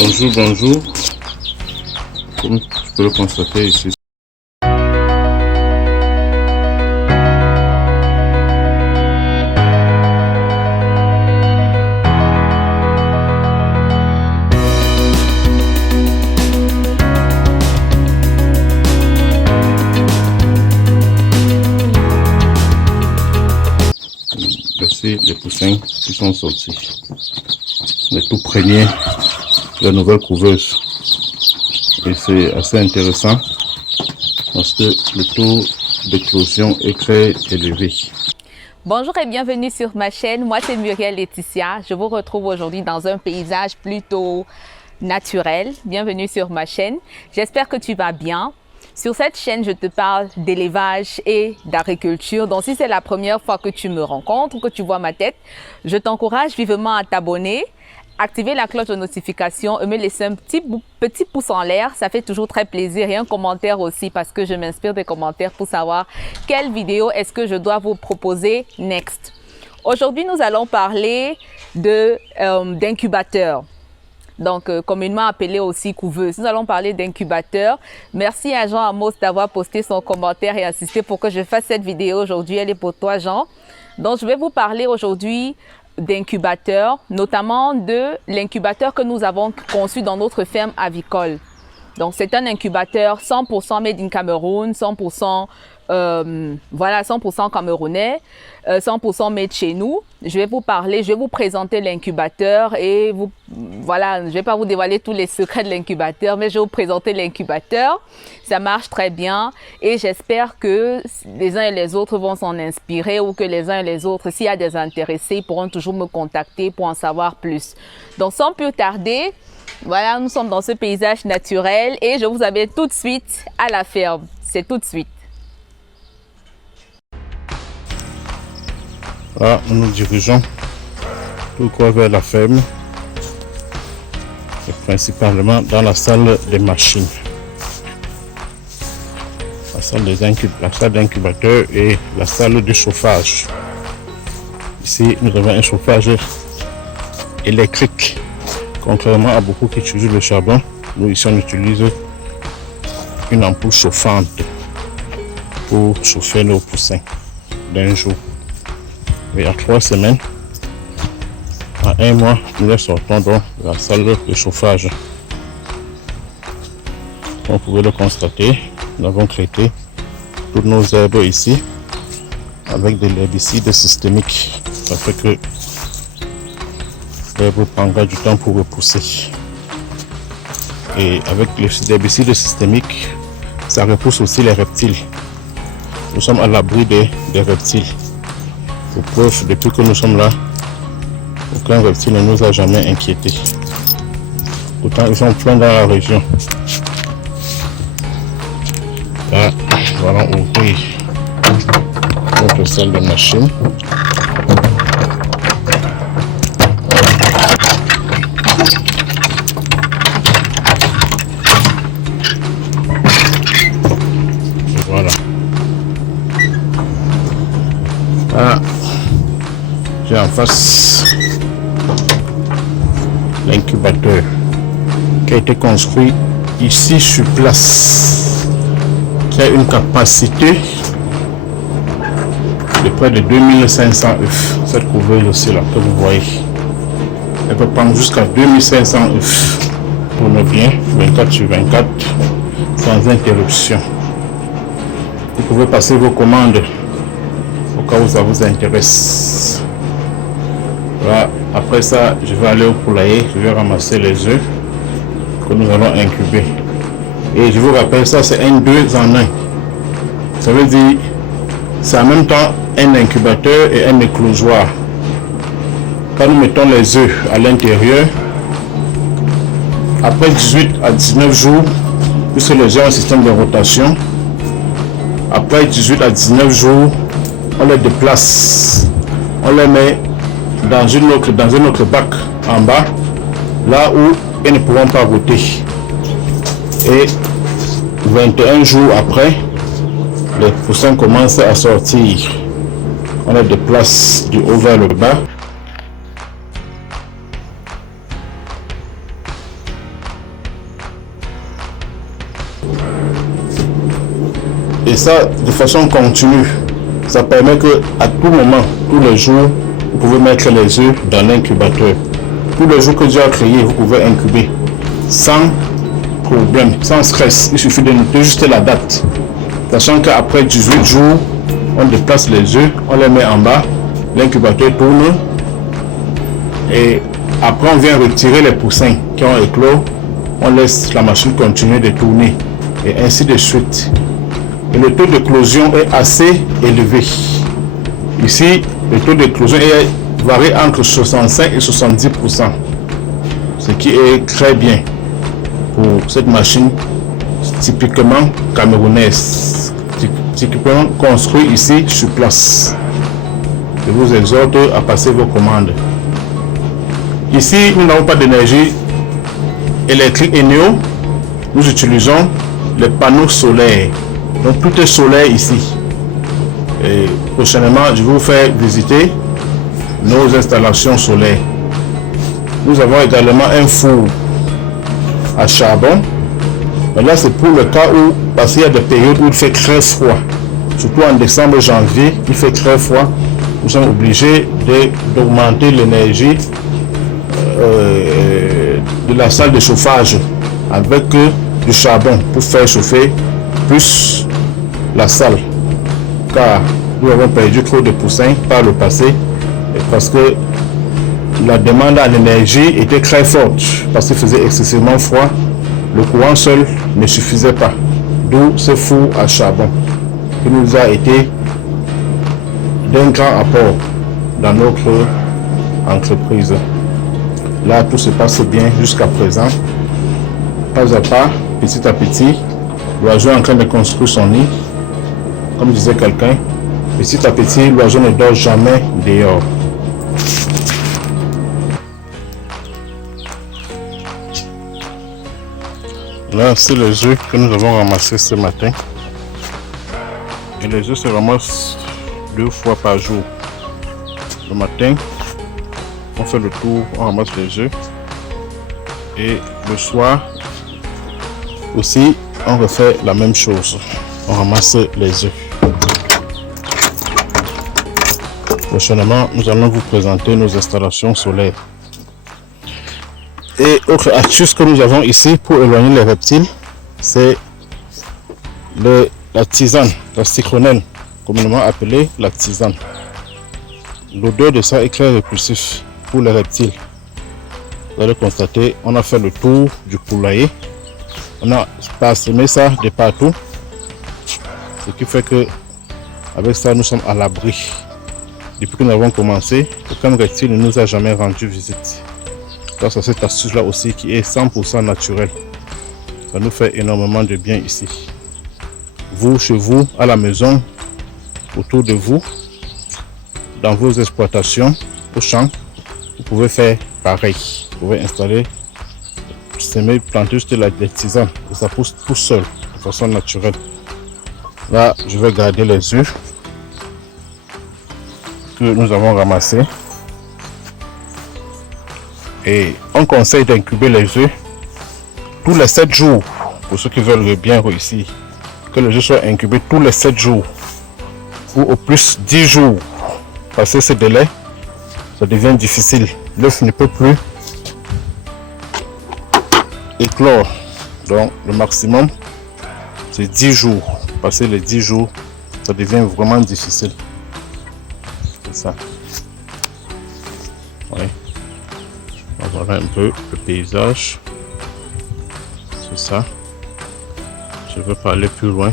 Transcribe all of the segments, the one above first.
Bonjour, bonjour. Comme tu peux le constater ici, voici les poussins qui sont sortis. Les tout premiers, la nouvelle couveuse. Et c'est assez intéressant parce que le taux d'éclosion est très élevé. Bonjour et bienvenue sur ma chaîne. Moi, c'est Muriel Laetitia. Je vous retrouve aujourd'hui dans un paysage plutôt naturel. Bienvenue sur ma chaîne. J'espère que tu vas bien. Sur cette chaîne, je te parle d'élevage et d'agriculture. Donc, si c'est la première fois que tu me rencontres ou que tu vois ma tête, je t'encourage vivement à t'abonner, activer la cloche de notification et me laisser un petit pouce en l'air. Ça fait toujours très plaisir et un commentaire aussi parce que je m'inspire des commentaires pour savoir quelle vidéo est-ce que je dois vous proposer next. Aujourd'hui, nous allons parler d'incubateurs. Donc, communément appelé aussi couveuse. Nous allons parler d'incubateur. Merci à Jean Amos d'avoir posté son commentaire et insisté pour que je fasse cette vidéo aujourd'hui. Elle est pour toi, Jean. Donc, je vais vous parler aujourd'hui d'incubateur, notamment de l'incubateur que nous avons conçu dans notre ferme avicole. Donc, c'est un incubateur 100% made in Cameroun, 100% voilà, 100% camerounais, 100% made chez nous. Je vais vous parler, je vais vous présenter l'incubateur et voilà, je vais pas vous dévoiler tous les secrets de l'incubateur, mais je vais vous présenter l'incubateur. Ça marche très bien et j'espère que les uns et les autres vont s'en inspirer ou que les uns et les autres, s'il y a des intéressés, pourront toujours me contacter pour en savoir plus. Donc, sans plus tarder, voilà, nous sommes dans ce paysage naturel et je vous amène tout de suite à la ferme. C'est tout de suite. Là, nous nous dirigeons tout quoi vers la ferme, et principalement dans la salle des machines. La salle d'incubateur et la salle de chauffage. Ici, nous avons un chauffage électrique. Contrairement à beaucoup qui utilisent le charbon, nous ici on utilise une ampoule chauffante pour chauffer nos poussins d'un jour. Et à 3 semaines, à 1 mois, nous les sortons dans la salle de chauffage. Comme vous pouvez le constater, nous avons traité toutes nos herbes ici avec de l'herbicide systémique. Ça fait que l'herbe prendra du temps pour repousser. Et avec l'herbicide systémique, ça repousse aussi les reptiles. Nous sommes à l'abri des reptiles. Pour preuve, depuis que nous sommes là, aucun reptile ne nous a jamais inquiétés. Pourtant, ils sont pleins dans la région. Là, nous allons ouvrir notre salle de machine. Et voilà. Là, j'ai en face l'incubateur qui a été construit ici sur place, qui a une capacité de près de 2500 œufs. Cette couveuse aussi là que vous voyez, elle peut prendre jusqu'à 2500 œufs pour nos biens 24 sur 24 sans interruption. Vous pouvez passer vos commandes au cas où ça vous intéresse. Voilà. Après ça, je vais aller au poulailler, je vais ramasser les œufs que nous allons incuber. Et je vous rappelle, ça c'est un 2 en 1. Ça veut dire, c'est en même temps un incubateur et un éclosoir. Quand nous mettons les œufs à l'intérieur, après 18 à 19 jours, puisque les œufs ont un système de rotation, après 18 à 19 jours, on les déplace, on les met dans un autre bac en bas, là où ils ne pourront pas rôter. Et 21 jours après, les poussins commencent à sortir. On les déplace du haut vers le bas. ça de façon continue. Ça permet que à tout moment, tous les jours, vous pouvez mettre les œufs dans l'incubateur. Tous les jours que Dieu a créé, vous pouvez incuber sans problème, sans stress. Il suffit de noter juste la date. Sachant qu'après 18 jours, on déplace les œufs, on les met en bas, l'incubateur tourne et après on vient retirer les poussins qui ont éclos, on laisse la machine continuer de tourner et ainsi de suite. Et le taux d'éclosion est assez élevé. Ici, le taux d'éclosion varie entre 65 et 70%, ce qui est très bien pour cette machine typiquement camerounaise, typiquement construite ici sur place. Je vous exhorte à passer vos commandes. Ici, nous n'avons pas d'énergie électrique et néo. Nous utilisons les panneaux solaires. Donc tout est solaire ici. Et prochainement, je vais vous faire visiter nos installations solaires. Nous avons également un four à charbon. Mais là, c'est pour le cas où, parce qu'il y a des périodes où il fait très froid. Surtout en décembre, janvier, il fait très froid. Nous sommes obligés d'augmenter l'énergie de la salle de chauffage avec du charbon pour faire chauffer plus la salle. Car nous avons perdu trop de poussins par le passé parce que la demande en énergie était très forte parce qu'il faisait excessivement froid. Le courant seul ne suffisait pas. D'où ce four à charbon qui nous a été d'un grand apport dans notre entreprise. Là, tout se passe bien jusqu'à présent. Pas à pas, petit à petit, l'oiseau est en train de construire son nid. Comme disait quelqu'un, petit à petit, l'oiseau ne dort jamais dehors. Là, c'est les œufs que nous avons ramassés ce matin. Et les œufs se ramassent 2 fois par jour. Le matin, on fait le tour, on ramasse les œufs. Et le soir, aussi, on refait la même chose. On ramasse les œufs. Prochainement, nous allons vous présenter nos installations solaires. Et autre astuce que nous avons ici pour éloigner les reptiles, c'est la tisane, la citronnelle, communément appelée la tisane. L'odeur de ça est très répulsif pour les reptiles. Vous allez constater, on a fait le tour du poulailler. On a parsemé ça de partout. Ce qui fait que avec ça, nous sommes à l'abri. Depuis que nous avons commencé, aucun reptile ne nous a jamais rendu visite. Grâce à cette astuce-là aussi qui est 100% naturelle. Ça nous fait énormément de bien ici. Vous, chez vous, à la maison, autour de vous, dans vos exploitations, au champ, vous pouvez faire pareil. Vous pouvez installer, semer, planter juste des tisanes et ça pousse tout seul, de façon naturelle. Là, je vais garder les œufs que nous avons ramassés. Et on conseille d'incuber les œufs tous les 7 jours. Pour ceux qui veulent bien réussir, que les œufs soient incubés tous les 7 jours. Ou au plus 10 jours. Passer ce délai, ça devient difficile. L'œuf ne peut plus éclore. Donc le maximum, c'est 10 jours. Passer les 10 jours, ça devient vraiment difficile. C'est ça. Oui. Voilà un peu le paysage. C'est ça. Je vais pas aller plus loin.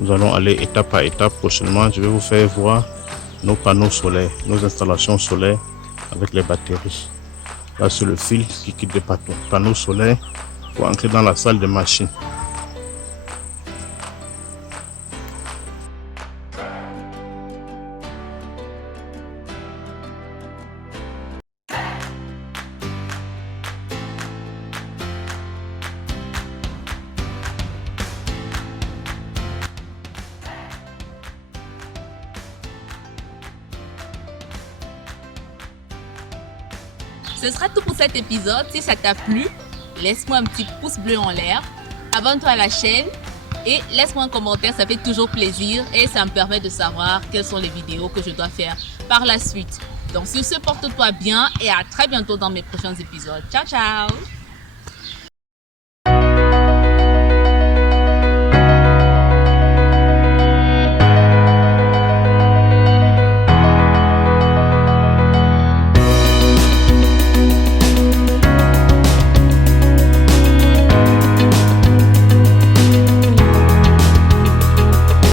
Nous allons aller étape par étape. Prochainement, je vais vous faire voir nos panneaux solaires, nos installations solaires avec les batteries. Là, c'est le fil qui quitte les panneaux solaires pour entrer dans la salle de machine. Ce sera tout pour cet épisode. Si ça t'a plu, laisse-moi un petit pouce bleu en l'air. Abonne-toi à la chaîne et laisse-moi un commentaire, ça fait toujours plaisir et ça me permet de savoir quelles sont les vidéos que je dois faire par la suite. Donc sur ce, porte-toi bien et à très bientôt dans mes prochains épisodes. Ciao, ciao!